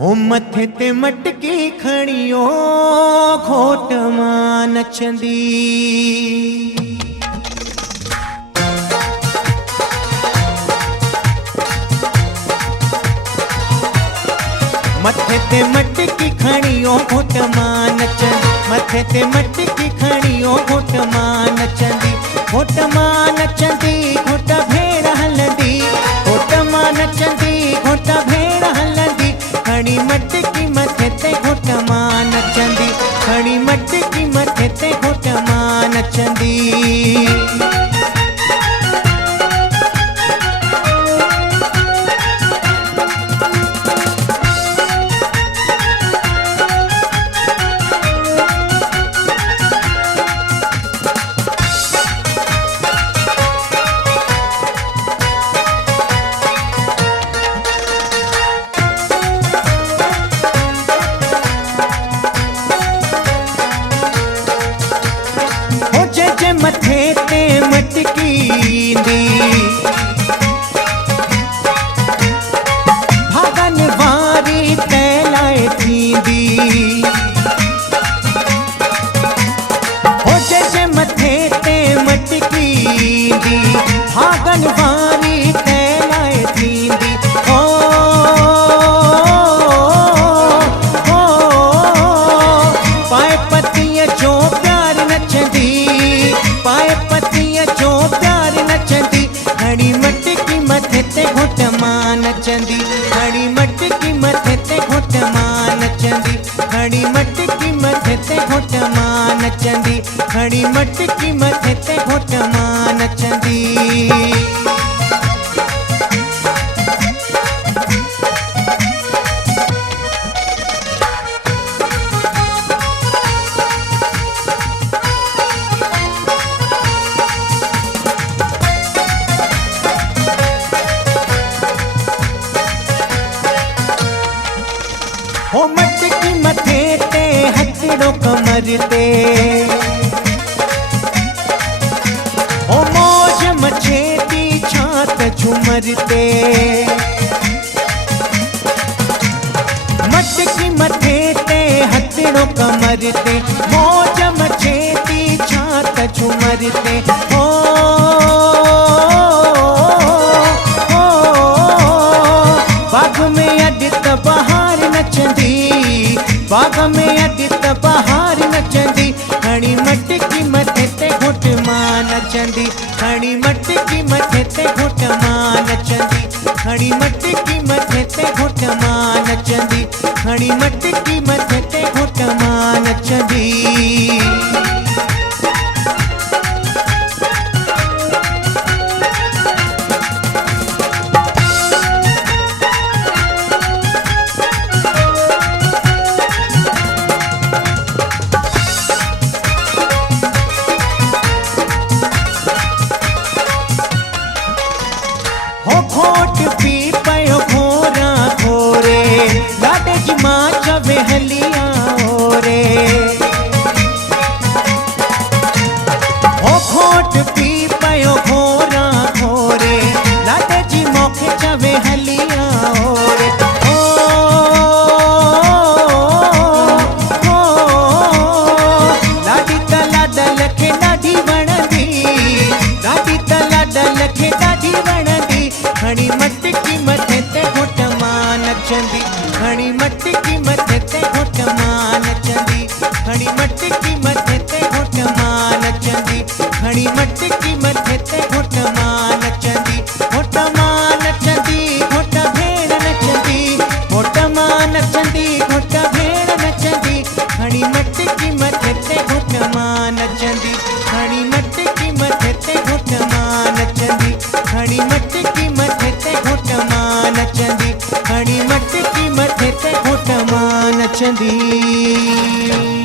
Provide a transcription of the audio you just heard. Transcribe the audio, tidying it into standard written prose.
ओ मथे ते मटकी खणियो घोट मां नचंदी। मथे ते मटकी खणियो घोट मां नचंदी। मथे ते मटकी खणियो घोट मां नचंदी। घोट मां नचंदी घोट भेड़ हलंदी। घोट मां नचंदी घोट भेड़ हलंदी। खणी मटकी मथे ते घोट मां नचंदी। खणी मटकी मथे ते घोट मां नचंदी। मथे ते मटकी दी भागन वारी तैलाए थींदी। हो जे मथे ते मटकी दी भागन वारी तैलाए थींदी। पाए पतीअ जो प्यार नचंदी। पाए पतीअ जो प्यार नचंदी। खणी मटकी मथे ते घोट मां नचंदी। खणी मटकी मथे ते घोट मां नचंदी। खणी मटकी मथे ते घोट मां नचंदी। खणी मटकी मथे ते घोट मां नचंदी। हो मटकी मथे ते हथड़ो कमर ते। हो मौज मचे थी छात झूमर ते। मटकी मथे ते हथड़ो कमर ते। मौज मचे थी छात झूमर ते। बाग में अॼु त बहार नचंदी। बाग में अॼु त बहार नचंदी। खणी मटकी मथे ते घोट मां नचंदी। खणी मटकी मथे ते घोट मां नचंदी। खणी मटकी मथे ते घोट मां नचंदी। खणी मटकी मथे ते घोट मां नचंदी। हो घोट पी पयो घोरा घोरे। लाडे जी मां चवे हलिया ओरे। हो घोट पी पयो घोरा घोरे। लाडे जी मोखे चवे हलिया ओरे। लाडी त लाडल खे ॾाढी वणंदी। लाडी त लाडल खे ॾाढी वणंदी। खणी मटकी मथे ते घोट मां नचंदी। खणी मटकी मथे ते घोट मां नचंदी। खणी मटकी मथे ते घोट मां नचंदी। खणी मटकी मथे ते घोट मां नचंदी। घोट मां नचंदी घोट भेड़ नचंदी। घोट मां नचंदी घोट भेड़ नचंदी। खणी मटकी मथे ते घोट मां नचंदी। खणी मटकी मथे ते घोट मां नचंदी। खणी मटकी मथे ते घोट मां नचंदी। खणी मटकी मथे ते घोट मां नचंदी।